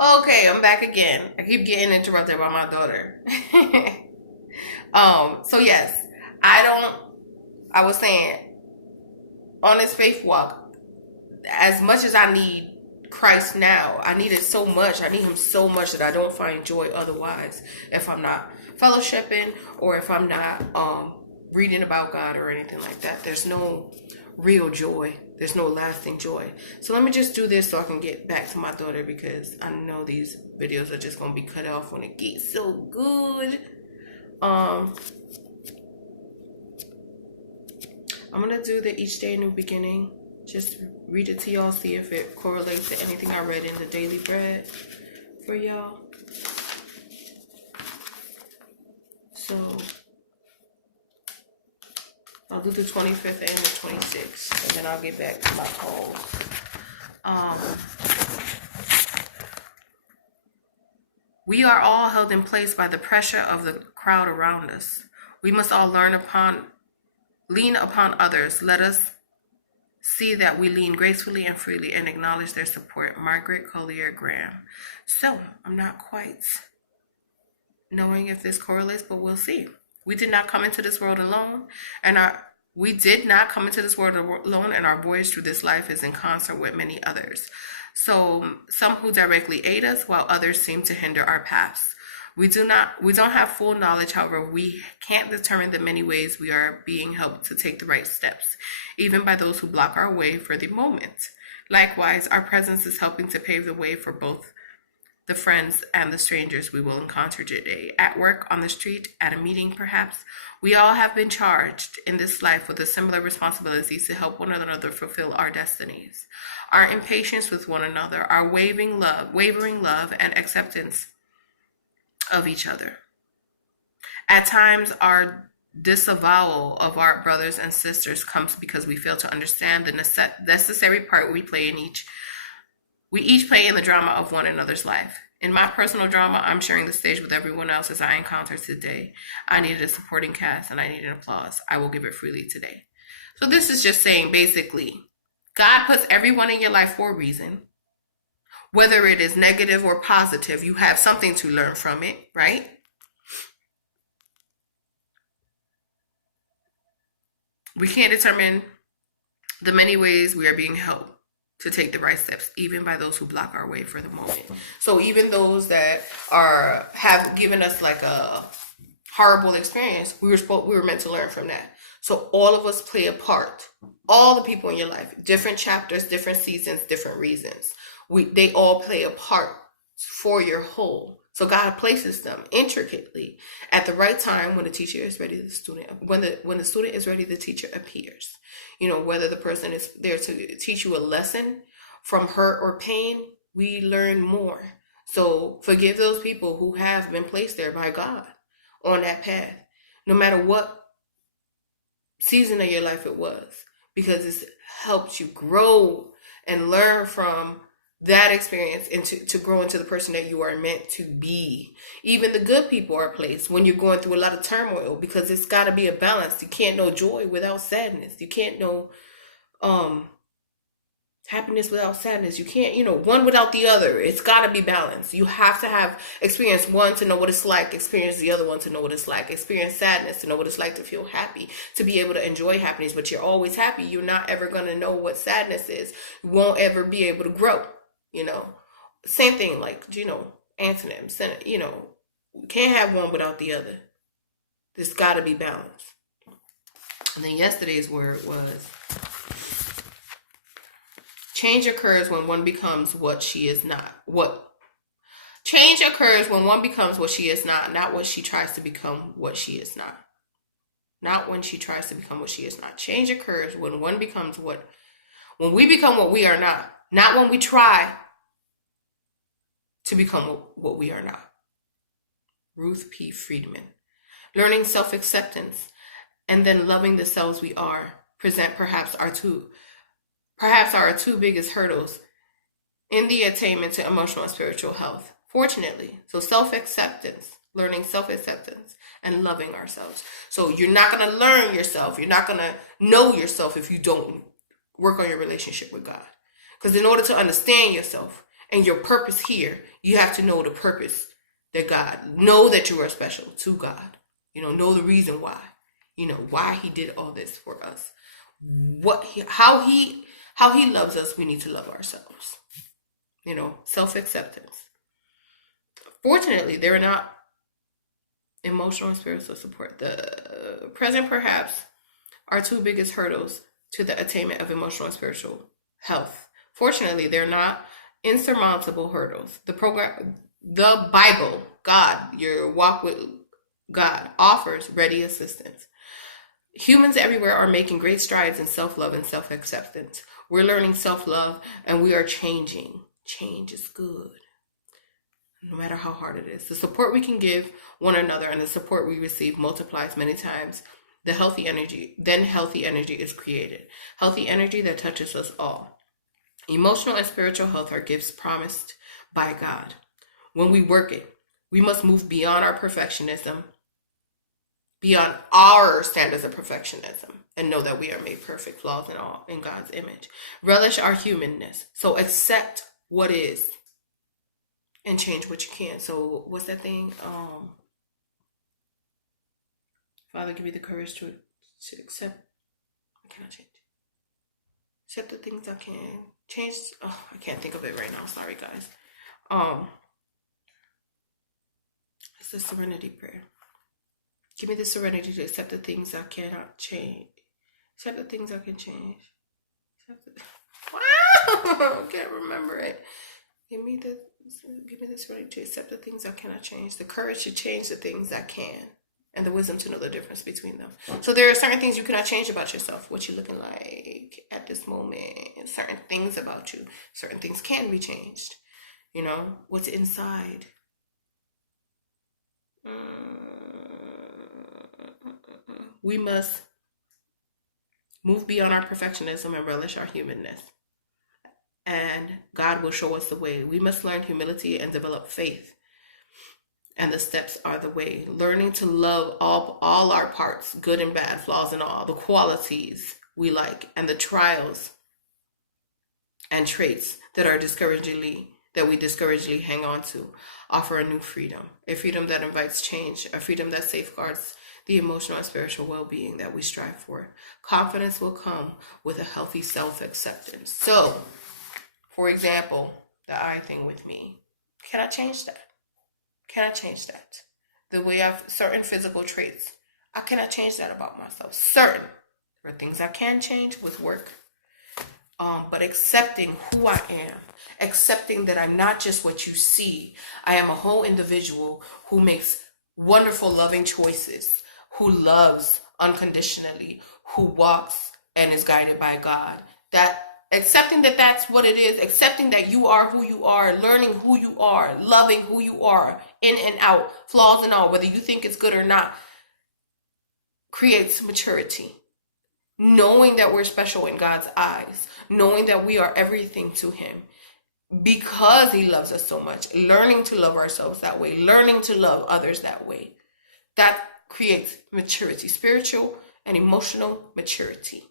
Okay, I'm back again. I keep getting interrupted by my daughter. So yes, I don't I was saying on this faith walk, as much as I need Christ now, I need it so much. I need him so much that I don't find joy otherwise if I'm not fellowshipping or if I'm not reading about God or anything like that. There's no real joy. There's no lasting joy. So let me just do this so I can get back to my daughter because I know these videos are just gonna be cut off when it gets so good. Um I'm gonna do the each day new beginning. Just read it to y'all, see if it correlates to anything I read in the daily bread for y'all. So I'll do the 25th and the 26th, and then I'll get back to my call. Um, we are all held in place by the pressure of the crowd around us. We must all lean upon others. Let us see that we lean gracefully and freely and acknowledge their support. Margaret Collier Graham. So I'm not quite knowing if this correlates, but we'll see. We did not come into this world alone, and our voyage through this life is in concert with many others. So some who directly aid us, while others seem to hinder our paths. We don't have full knowledge, however, we can't determine the many ways we are being helped to take the right steps, even by those who block our way for the moment. Likewise, our presence is helping to pave the way for both the friends and the strangers we will encounter today. At work, on the street, at a meeting perhaps, we all have been charged in this life with the similar responsibilities to help one another fulfill our destinies. Our impatience with one another, our wavering love and acceptance of each other. At times, our disavowal of our brothers and sisters comes because we fail to understand the necessary part we each play in the drama of one another's life. In my personal drama, I'm sharing the stage with everyone else as I encounter today. I needed a supporting cast and I needed applause. I will give it freely today. So this is just saying basically, God puts everyone in your life for a reason. Whether it is negative or positive, you have something to learn from it, right? We can't determine the many ways we are being helped to take the right steps, even by those who block our way for the moment. So even those that have given us like a horrible experience, we were meant to learn from that. So all of us play a part. All the people in your life, different chapters, different seasons, different reasons. They all play a part for your whole. So God places them intricately at the right time when the teacher is ready. When the student is ready, the teacher appears. Whether the person is there to teach you a lesson from hurt or pain, we learn more. So forgive those people who have been placed there by God on that path, no matter what season of your life it was, because it's helped you grow and learn from that experience and to grow into the person that you are meant to be. Even the good people are placed when you're going through a lot of turmoil, because it's got to be a balance. You can't know joy without sadness. You can't know happiness without sadness. You can't, one without the other. It's got to be balanced. You have to have experience one to know what it's like, experience the other one to know what it's like, experience sadness to know what it's like to feel happy, to be able to enjoy happiness. But you're always happy. You're not ever going to know what sadness is. You won't ever be able to grow. Same thing like, antonyms. Can't have one without the other. There's got to be balance. And then yesterday's word was, change occurs when one becomes what she is not. Change occurs when one becomes what she is not what she tries to become what she is not. Not when she tries to become what she is not. Change occurs when when we become what we are not when we try to become what we are not. Ruth P. Friedman. Learning self-acceptance and then loving the selves we are present perhaps our two biggest hurdles in the attainment to emotional and spiritual health. Fortunately, so learning self-acceptance and loving ourselves. So you're not going to learn yourself. You're not going to know yourself if you don't work on your relationship with God. Because in order to understand yourself and your purpose here, you have to know the purpose that know that you are special to God. Know the reason why. Why he did all this for us. How he loves us, we need to love ourselves. Self-acceptance. Fortunately, there are not emotional and spiritual support. The present, perhaps, are two biggest hurdles to the attainment of emotional and spiritual health. Fortunately, they're not insurmountable hurdles. The Bible, God, your walk with God, offers ready assistance. Humans everywhere are making great strides in self-love and self-acceptance. We're learning self-love and we are changing. Change is good, no matter how hard it is. The support we can give one another and the support we receive multiplies many times. Then healthy energy is created. Healthy energy that touches us all. Emotional and spiritual health are gifts promised by God. When we work it, we must move beyond our perfectionism, beyond our standards of perfectionism, and know that we are made perfect, flaws and all, in God's image. Relish our humanness. So accept what is and change what you can. So what's that thing? Father, give me the courage to accept. I cannot change. Accept the things I can change. Oh, I can't think of it right now. Sorry, guys. It's the serenity prayer. Give me the serenity to accept the things I cannot change. Accept the things I can change. Wow, I can't remember it. Give me the serenity to accept the things I cannot change. The courage to change the things I can. And the wisdom to know the difference between them. So there are certain things you cannot change about yourself. What you're looking like at this moment. Certain things about you. Certain things can be changed. What's inside. We must move beyond our perfectionism and relish our humanness. And God will show us the way. We must learn humility and develop faith. And the steps are the way. Learning to love all our parts, good and bad, flaws and all, the qualities we like, and the trials and traits that we discouragingly hang on to, offer a new freedom. A freedom that invites change, a freedom that safeguards the emotional and spiritual well-being that we strive for. Confidence will come with a healthy self-acceptance. So, for example, the eye thing with me. Can I change that? Can I change that? The way I have certain physical traits, I cannot change that about myself. Certain. There are things I can change with work. But accepting who I am, accepting that I'm not just what you see. I am a whole individual who makes wonderful, loving choices, who loves unconditionally, who walks and is guided by God. That accepting that that's what it is, accepting that you are who you are, learning who you are, loving who you are, in and out, flaws and all, whether you think it's good or not, creates maturity. Knowing that we're special in God's eyes, knowing that we are everything to him because he loves us so much, learning to love ourselves that way, learning to love others that way. That creates maturity, spiritual and emotional maturity.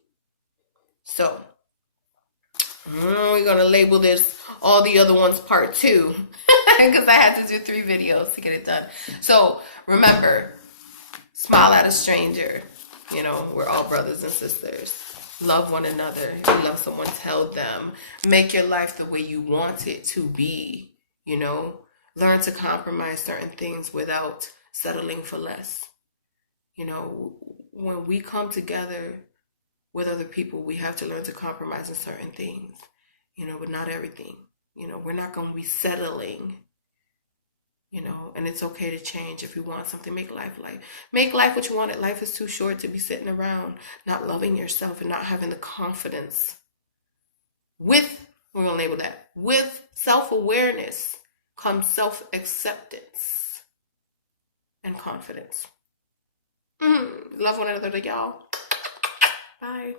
So, we're going to label this all the other ones part 2 because I had to do 3 videos to get it done. So, remember, smile at a stranger. We're all brothers and sisters. Love one another. If you love someone, tell them. Make your life the way you want it to be. Learn to compromise certain things without settling for less. When we come together with other people, we have to learn to compromise in certain things, but not everything. We're not going to be settling, and it's okay to change. If you want something, make life what you want it. Life is too short to be sitting around not loving yourself and not having the confidence. We're going to label that. With self-awareness comes self-acceptance and confidence. Love one another, y'all. Bye.